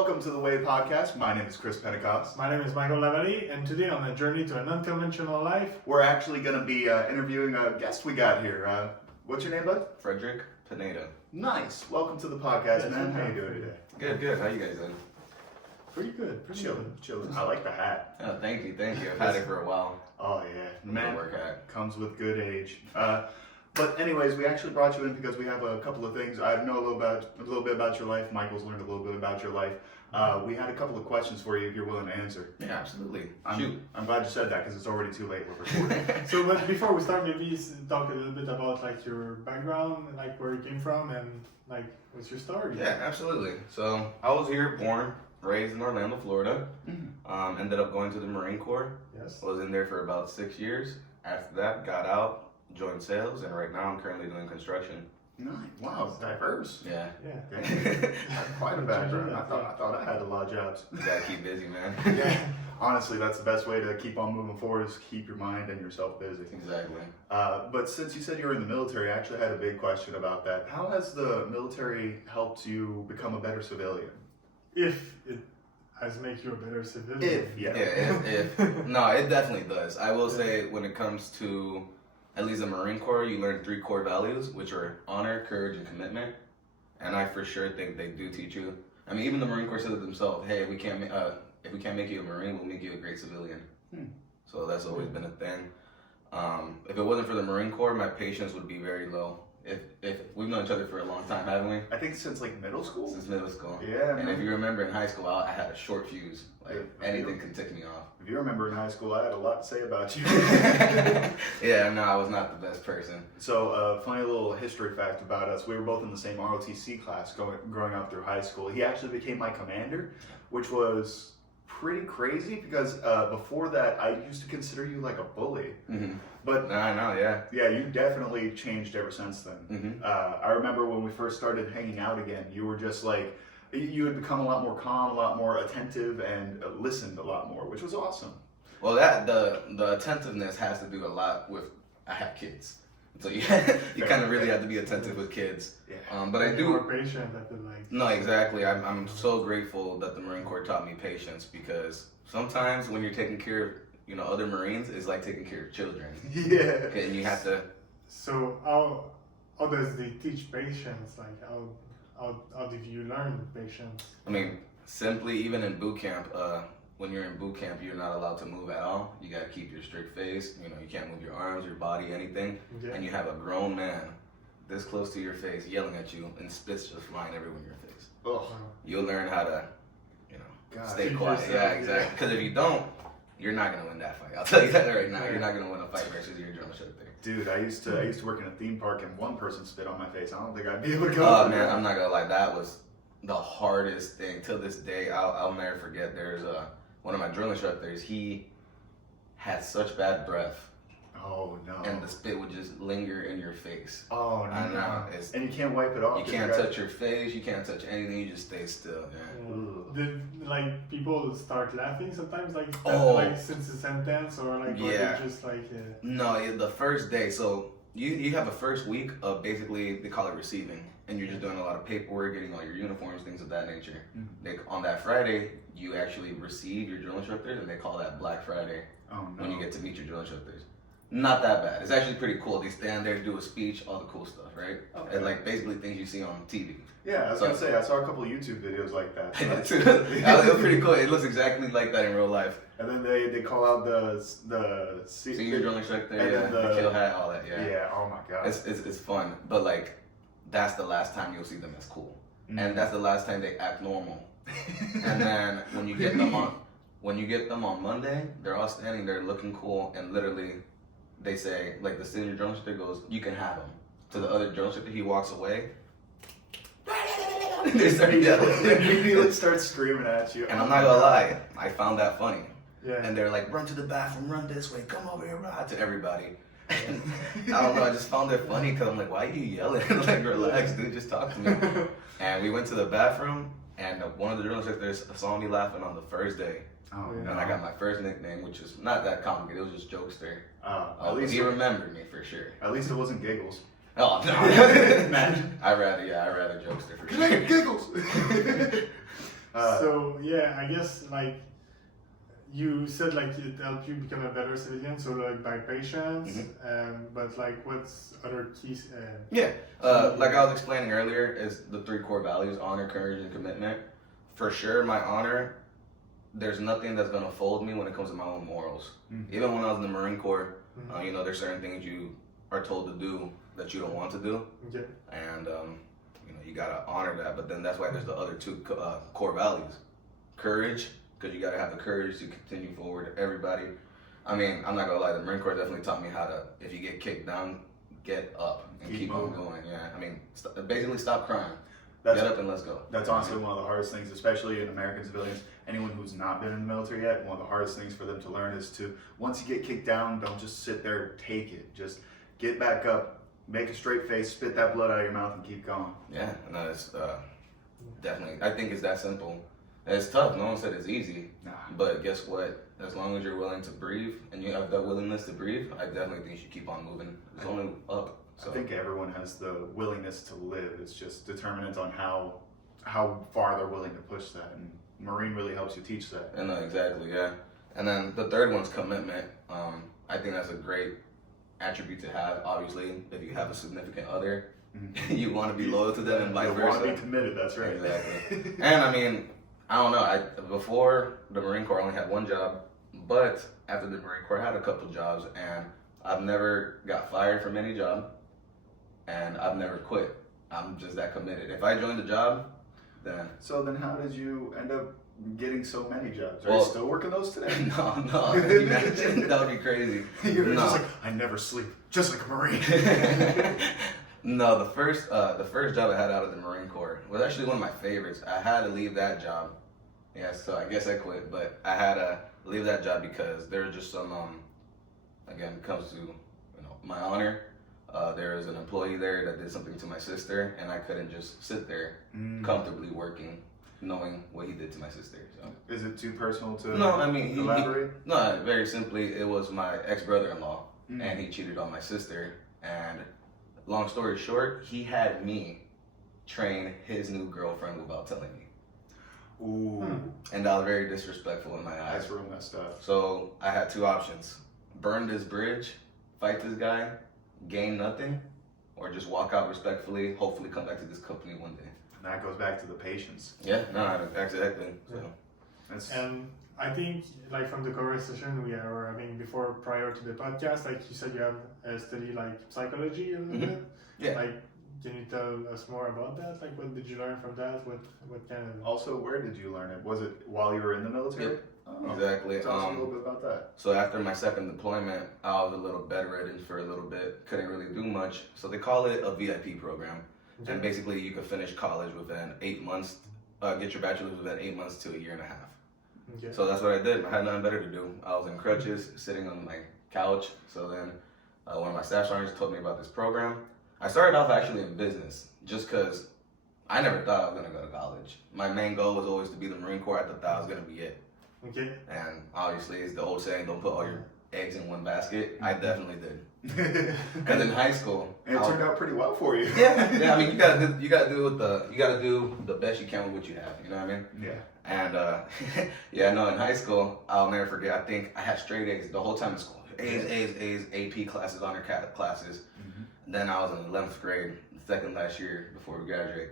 welcome to the Way Podcast. My name is Chris Pentecost. My name is Michael Lavalley, and today on a journey to an unconventional life, we're actually going to be interviewing a guest we got here. What's your name, bud? Frederick Pineda. Nice. Welcome to the podcast, man. How you doing today? Good. How you guys doing? pretty good. Chill. I like the hat. Oh, thank you. I've had it for a while. Oh yeah, man. Work hat. Comes with good age. But anyways, we actually brought you in because we have a couple of things. I know a little bit about your life. Michael's learned a little bit about your life. We had a couple of questions for you if you're willing to answer. Yeah, absolutely. I'm glad you said that because it's already too late. We're recording. So, but before we start, maybe talk a little bit about like your background, like where you came from, and like what's your story? Yeah, absolutely. So I was here, born, raised in Orlando, Florida. Ended up going to the Marine Corps. Yes. Was in there for about 6 years. After that, got out, joined sales, and right now I'm currently doing construction. Nice. Wow, it's diverse. Yeah. Quite a background. I thought I had a lot of jobs. You gotta keep busy, man. Yeah. Honestly, that's the best way to keep on moving forward is keep your mind and yourself busy. Exactly. But since you said you were in the military, I actually had a big question about that. How has the military helped you become a better civilian? If it has made you a better civilian. If. No, it definitely does. I will say when it comes to at least the Marine Corps, you learn 3 core values, which are honor, courage, and commitment. And I for sure think they do teach you. I mean, even the Marine Corps said it themselves. Hey, if we can't make you a Marine, we'll make you a great civilian. So that's always been a thing. If it wasn't for the Marine Corps, my patience would be very low. If we've known each other for a long time, haven't we? I think since like middle school. Since middle school. Yeah. And man. if you remember in high school, I had a short fuse. Like Yeah, anything can tick me off. If you remember in high school, I had a lot to say about you. Yeah, no, I was not the best person. So, funny little history fact about us. We were both in the same ROTC class growing up through high school. He actually became my commander, which was pretty crazy because before that, I used to consider you like a bully. But I know, yeah. Yeah, you definitely changed ever since then. I remember when we first started hanging out again, you were just like, you had become a lot more calm, a lot more attentive, and listened a lot more, which was awesome. Well, the attentiveness has to do a lot with, I have kids. So you kind of really have to be attentive with kids. Yeah. But I do. More patient at the like. No, exactly. I'm so grateful that the Marine Corps taught me patience because sometimes when you're taking care of, other Marines, it's like taking care of children. Yeah. Okay, and you have to. So how does they teach patience? Like how did you learn patience? I mean, simply even in boot camp, when you're in boot camp, you're not allowed to move at all. You got to keep your strict face. You can't move your arms, your body, anything. Yeah. And you have a grown man this close to your face yelling at you and spits just flying everywhere in your face. Oh. You'll learn how to, stay keep quiet. yourself, Yeah, exactly. Because if you don't, you're not going to win that fight. I'll tell you that right now. You're not going to win a fight versus your drill instructor. Dude, I used to work in a theme park and one person spit on my face. I don't think I'd be able to go. Oh, man, I'm not going to lie. That was the hardest thing. Till this day, I'll never forget. There's one of my drill instructors. He had such bad breath. Oh, no. And the spit would just linger in your face. Oh, no. I know. And you can't wipe it off. You can't touch your face. You can't touch anything. You just stay still. Did like people start laughing sometimes, like Oh. like since the sentence, or like or Yeah. they just like No, the first day. So you have a first week of basically they call it receiving, and you're just doing a lot of paperwork, getting all your uniforms, things of that nature. On that Friday, you actually receive your drill instructors, and they call that Black Friday when you get to meet your drill instructors. Not that bad. It's actually pretty cool. They stand there, do a speech, all the cool stuff, right? Okay. And like basically things you see on TV. Yeah, I was going to say, I saw a couple of YouTube videos like that. It was pretty cool. It looks exactly like that in real life. And then they call out the Senior drill instructor, and yeah, then the kill hat, all that, yeah. Yeah, oh my god. It's fun, but like that's the last time you'll see them as cool, and that's the last time they act normal. And then when you get them on Monday, they're all standing there looking cool, and literally they say, like the senior drill instructor goes, "You can have him." To the other drill instructor, he walks away. They start yelling. Immediately start screaming at you. And I'm not gonna lie, I found that funny. yeah. And they're like, "Run to the bathroom, run this way, come over here, run," to everybody. And I don't know, I just found it funny because I'm like, why are you yelling? Like, relax, dude, just talk to me. And we went to the bathroom, and one of the drill instructors saw me laughing on the first day. Oh, And no. I got my first nickname, which is not that complicated, it was just Jokester. At least He remembered me for sure. At least it wasn't Giggles. Oh, no. Imagine. I'd rather Jokester for Can I sure. get Giggles? So yeah, I guess like you said, like it helped you become a better citizen. So like by patience, but like what's other keys? Like I was explaining earlier, is the 3 core values: honor, courage, and commitment. For sure, my honor. There's nothing that's gonna fold me when it comes to my own morals. Even when I was in the Marine Corps, you know, there's certain things you are told to do that you don't want to do, and you know, you gotta honor that. But then that's why there's the other 2 core values: courage, because you gotta have the courage to continue forward. Everybody, I mean, I'm not gonna lie, the Marine Corps definitely taught me how to, if you get kicked down, get up and keep on going. Yeah, I mean, basically stop crying. Get up and let's go. That's honestly one of the hardest things, especially in American civilians. Anyone who's not been in the military yet, one of the hardest things for them to learn is to, once you get kicked down, don't just sit there, take it. Just get back up, make a straight face, spit that blood out of your mouth, and keep going. Yeah, no, it's definitely, I think it's that simple. And it's tough. No one said it's easy. Nah. But guess what? As long as you're willing to breathe and you have that willingness to breathe, I definitely think you should keep on moving. It's only up. So. I think everyone has the willingness to live. It's just determinant on how far they're willing to push that. And Marine really helps you teach that. And exactly, yeah. And then the third one's commitment. I think that's a great attribute to have. Obviously, if you have a significant other, you want to be loyal to them and vice versa. You want to be committed. That's right. Exactly. And I mean, I don't know. Before the Marine Corps, I only had one job, but after the Marine Corps, I had a couple jobs, and I've never got fired from any job, and I've never quit. I'm just that committed. If I joined the job, then. So then, how did you end up getting so many jobs? Are Well, you still working those today? No. Imagine, that would be crazy. You're No. just like, I never sleep, just like a Marine. No, the first job I had out of the Marine Corps was actually one of my favorites. I had to leave that job. Yeah, so I guess I quit, but I had to leave that job because there was just some, again, it comes to, my honor. There was an employee there that did something to my sister, and I couldn't just sit there comfortably working, knowing what he did to my sister. So. Is it too personal to No, I mean, elaborate? No, very simply, it was my ex-brother-in-law, and he cheated on my sister, and long story short, he had me train his new girlfriend without telling me. Ooh. And that was very disrespectful in my eyes. That's real messed up. So I had 2 options: burn this bridge, fight this guy, gain nothing, or just walk out respectfully, hopefully come back to this company one day. And that goes back to the patience. Yeah, no, exactly. So. That's, And I think, like from the conversation we were having before, prior to the podcast, like you said, you have studied like psychology a little bit. Yeah. Like, can you tell us more about that? Like, what did you learn from that? What kind of? also, where did you learn it? Was it while you were in the military? Yep. Oh, Exactly. Tell us a little bit about that. So after my second deployment, I was a little bedridden for a little bit. Couldn't really do much. So they call it a VIP program. Okay. And basically you could finish college within 8 months, get your bachelor's within 8 months to a year and a half. Okay. So that's what I did. I had nothing better to do. I was in crutches, sitting on my couch. So then one of my staff sergeants told me about this program. I started off actually in business just because I never thought I was going to go to college. My main goal was always to be the Marine Corps. I thought that was going to be it. Okay. And obviously, it's the old saying, don't put all your eggs in one basket. I definitely did. And Because in high school, it turned out pretty well for you. yeah. I mean, you gotta do the best you can with what you have. You know what I mean? Yeah. And in high school, I'll never forget. I think I had straight A's the whole time in school. A's, AP classes, honor classes. Then I was in 11th grade, second last year before we graduate.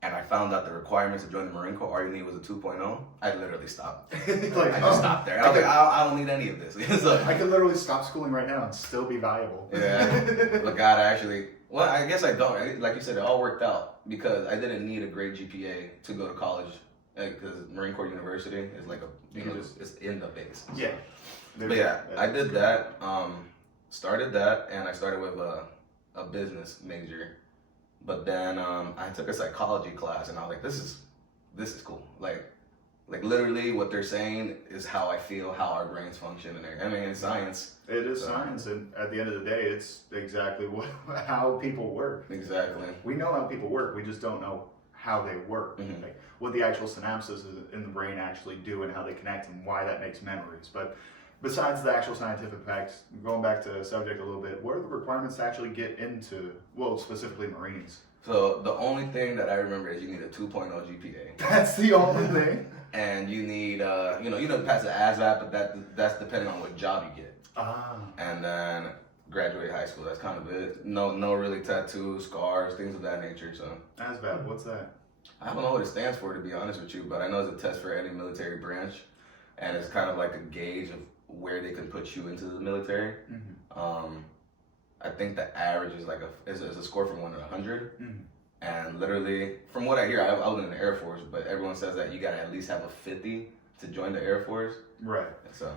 And I found out the requirements to join the Marine Corps, all you need was a 2.0. I literally stopped. Like, I just stopped there. I was like, I don't need any of this. So, I could literally stop schooling right now and still be valuable. yeah. But God, I guess I don't. Like you said, it all worked out because I didn't need a great GPA to go to college. Because Marine Corps University is like it's in the base. Yeah. But yeah, I did that. Started that, and I started with a business major. But then I took a psychology class, and I was like, this is cool. Like literally, what they're saying is how I feel, how our brains function, and I mean, it's science. It is science, and at the end of the day, it's exactly how people work. Exactly. We know how people work. We just don't know how they work. Mhm. Like what the actual synapses in the brain actually do, and how they connect, and why that makes memories. But besides the actual scientific facts, going back to the subject a little bit, what are the requirements to actually get into, well, specifically Marines? So the only thing that I remember is you need a 2.0 GPA. That's the only thing. And you need, you know, pass the ASVAB, but that's depending on what job you get. Ah. And then graduate high school. That's kind of it. No really tattoos, scars, things of that nature. So ASVAB, what's that? I don't know what it stands for, to be honest with you, but I know it's a test for any military branch, and it's kind of like a gauge of where they can put you into the military. I think the average is like is a score from 1 to 100. And literally, from what I hear, I was in the Air Force, but everyone says that you gotta at least have a 50 to join the Air Force. Right. So.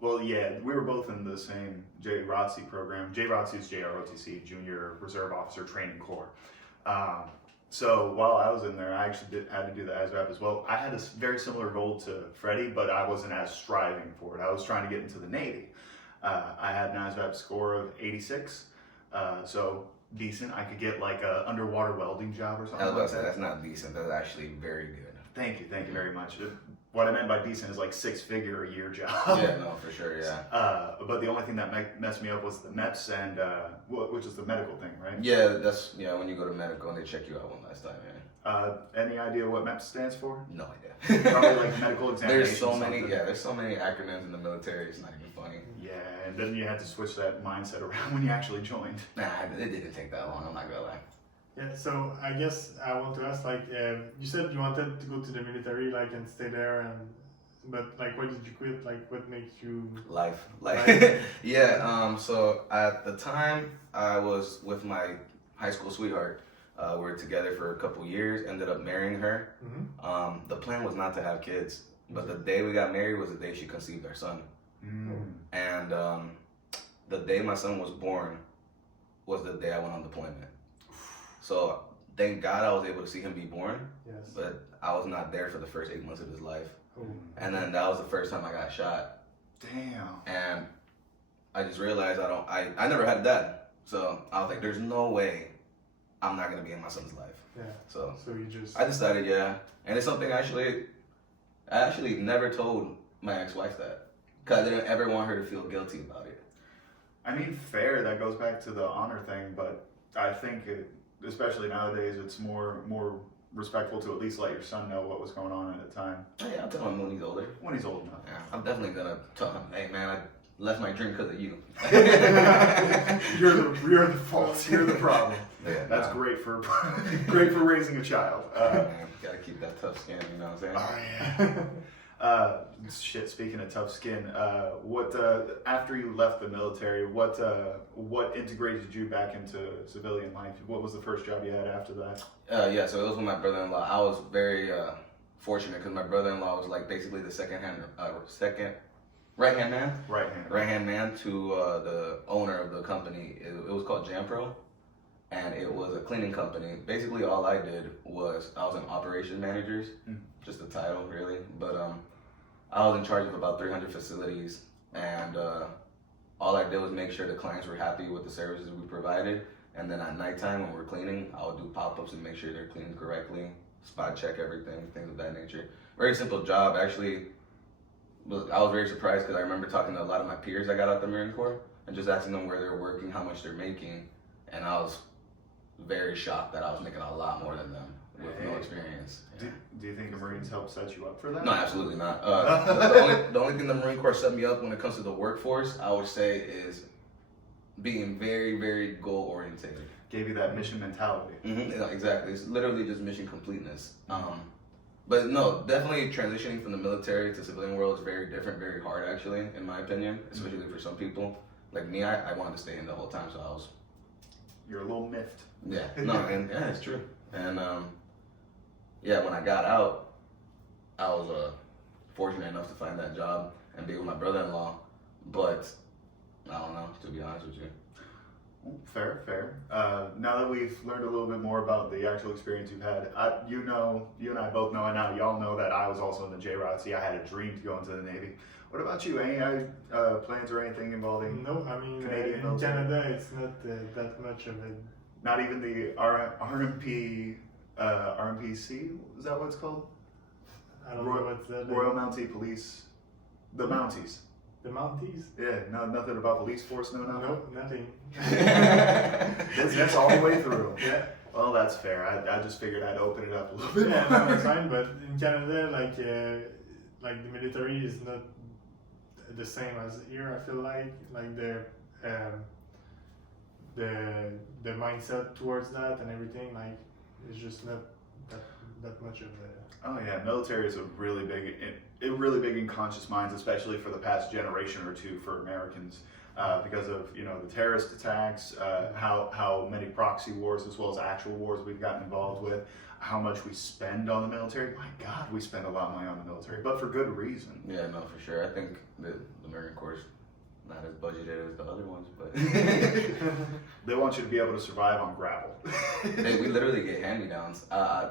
Well, yeah, we were both in the same JROTC program. JROTC is JROTC, Junior Reserve Officer Training Corps. So while I was in there, I actually had to do the ASVAB as well. I had a very similar goal to Freddie, but I wasn't as striving for it. I was trying to get into the Navy. I had an ASVAB score of 86, so decent. I could get like a underwater welding job or something like that. That's not decent. That's actually very good. Thank you very much. What I meant by decent is like 6-figure a year job. Yeah, no, for sure, yeah. But the only thing that messed me up was the MEPS and which is the medical thing, right? Yeah, that's when you go to medical and they check you out one last time, yeah. Any idea what MEPS stands for? No idea. Probably like medical examination. There's so many acronyms in the military. It's not even funny. Yeah, and then you had to switch that mindset around when you actually joined. Nah, it didn't take that long. I'm not gonna lie. Yeah, so I guess I want to ask, like, you said you wanted to go to the military, like, and stay there, but like, why did you quit? Like, what makes you? Life. Yeah. So at the time, I was with my high school sweetheart. We were together for a couple years. Ended up marrying her. The plan was not to have kids, but the day we got married was the day she conceived our son. And the day my son was born was the day I went on deployment. So thank God I was able to see him be born. Yes. But I was not there for the first 8 months of his life. Oh. And then that was the first time I got shot. Damn. And I just realized I never had a dad. So I was like, there's no way I'm not gonna be in my son's life. Yeah. So you just. I decided, yeah. And it's something I actually never told my ex-wife that. Cause I didn't ever want her to feel guilty about it. I mean, fair. That goes back to the honor thing, but I think especially nowadays, it's more respectful to at least let your son know what was going on at the time. Oh, yeah, I'll tell him when he's older. When he's old enough. Yeah, I'm definitely gonna tell him, hey man, I left my dream because of you. You're the fault. You're the problem. Yeah, that's great for raising a child. Man, gotta keep that tough skin. You know what I'm saying? Oh yeah. Shit. Speaking of tough skin, what after you left the military, what integrated you back into civilian life? What was the first job you had after that? Yeah, so it was with my brother-in-law. I was very fortunate because my brother-in-law was like basically the right-hand man to the owner of the company. It was called Jampro, and it was a cleaning company. Basically, all I did was I was an operations manager, just a title really, but I was in charge of about 300 facilities, and all I did was make sure the clients were happy with the services we provided. And then at nighttime when we're cleaning, I would do pop-ups and make sure they're cleaned correctly, spot check everything, things of that nature. Very simple job, actually. I was very surprised because I remember talking to a lot of my peers that got out the Marine Corps and just asking them where they're working, how much they're making, and I was very shocked that I was making a lot more than them with no experience. Yeah. Do you think the Marines helped set you up for that? No, absolutely not. The only thing the Marine Corps set me up when it comes to the workforce, I would say, is being very, very goal oriented. Gave you that mission mentality. Yeah, exactly. It's literally just mission completeness. But no, definitely transitioning from the military to civilian world is very different, very hard actually, in my opinion, especially for some people. Like me, I wanted to stay in the whole time, so I was. You're a little miffed. Yeah, no, and yeah, it's true. And yeah, when I got out, I was fortunate enough to find that job and be with my brother-in-law. But I don't know, to be honest with you. Fair. Now that we've learned a little bit more about the actual experience you've had, you and I both know, and now y'all know that I was also in the JROTC. I had a dream to go into the Navy. What about you? Any plans or anything involving? No, I mean Canadian in military? Canada, it's not that much of it. Not even the RMPC? Is that what it's called? I don't know what's that. Royal Mountie Police, the Mounties. The Mounties? Yeah, nothing about police force, no. Nope, nothing. That's all the way through. Yeah. Well, that's fair. I just figured I'd open it up a little bit. Yeah, more. no, that's fine. But in Canada, like the military is not the same as here. I feel like the mindset towards that and everything like is just not that much of the. Oh yeah, military is a really big, really big in conscious minds, especially for the past generation or two for Americans, because of the terrorist attacks, how many proxy wars as well as actual wars we've gotten involved with, how much we spend on the military. My God, we spend a lot of money on the military, but for good reason. Yeah, no, for sure. I think the Marine Corps is not as budgeted as the other ones, but They want you to be able to survive on gravel. we literally get hand-me-downs.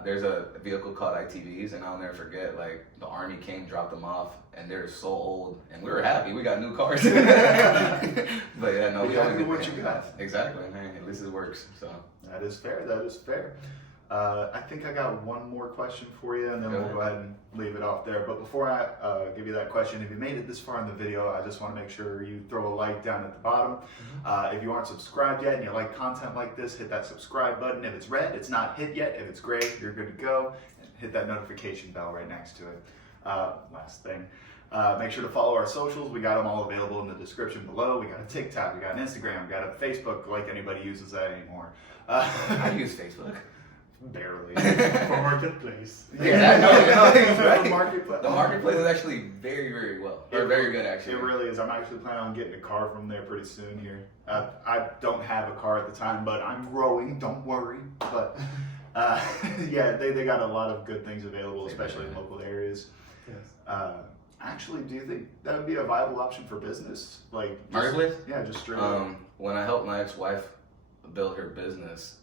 There's a vehicle called ITVs, and I'll never forget, like, the Army came, dropped them off, and they're so old, and we were happy. We got new cars. But yeah, no, we happy only with get what you hand-me-downs. Exactly, man. At least it works, so. That is fair. That is fair. I think I got one more question for you, and then we'll go ahead and leave it off there. But before I give you that question, if you made it this far in the video, I just want to make sure you throw a like down at the bottom. If you aren't subscribed yet and you like content like this, hit that subscribe button. If it's red, it's not hit yet. If it's gray, you're good to go. And hit that notification bell right next to it. Last thing. Make sure to follow our socials. We got them all available in the description below. We got a TikTok, we got an Instagram, we got a Facebook, like anybody uses that anymore. I use Facebook. Barely. For marketplace. Yeah, The marketplace. The marketplace is actually very, very well. Or very good, actually. It really is. I'm actually planning on getting a car from there pretty soon here. I don't have a car at the time, but I'm growing. Don't worry. But yeah, they got a lot of good things available, especially in local areas. Yes. Actually, do you think that would be a viable option for business? Like Marketplace? Yeah, just straight up. When I helped my ex-wife build her business,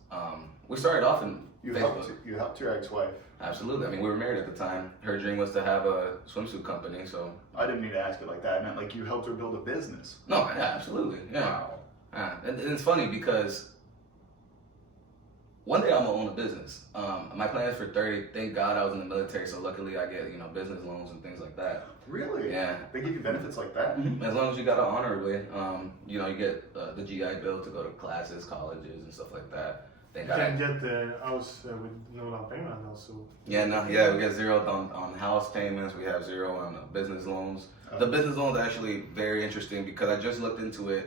we started off in You Facebook. helped your ex-wife. Absolutely. I mean, we were married at the time. Her dream was to have a swimsuit company, so. I didn't mean to ask it like that. I meant like you helped her build a business. No, yeah, absolutely. Yeah. Wow. And it's funny because one day I'm gonna own a business. My plan is for 30. Thank God I was in the military, so luckily I get business loans and things like that. Really? Yeah. They give you benefits like that? As long as you got it honorably, you get the GI Bill to go to classes, colleges, and stuff like that. You Thank God. can get the house with no down payment also. Yeah, we get zero on house payments. We have zero on business loans. The business loans are actually very interesting because I just looked into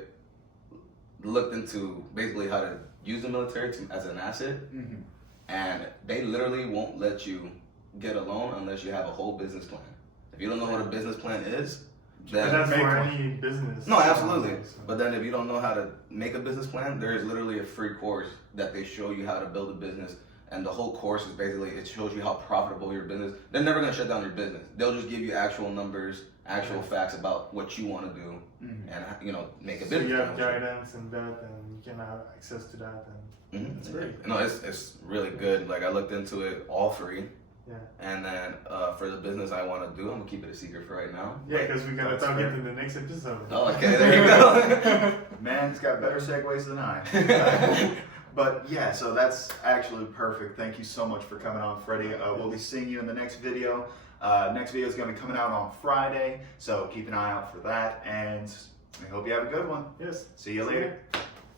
basically how to use the military as an asset, and they literally won't let you get a loan unless you have a whole business plan. If you don't know what a business plan is, then But that's for any business. no, absolutely. But then if you don't know how to make a business plan, there is literally a free course that they show you how to build a business. And the whole course is basically, it shows you how profitable your business. They're never going to shut down your business. They'll just give you actual numbers, actual facts about what you want to do, and make a So business. you have plan. guidance and that, and you can have access to that, and that's great. No, it's really good. Like I looked into it all free. Yeah. And then for the business I want to do, I'm gonna keep it a secret for right now. Yeah, because we're gonna That's talk fair. it in the next episode. Oh, okay, there you go. Man's got better segues than I. But yeah, so that's actually perfect. Thank you so much for coming on, Freddie. We'll be seeing you in the next video. Next video is going to be coming out on Friday, so keep an eye out for that. And we hope you have a good one. Yes. See you later.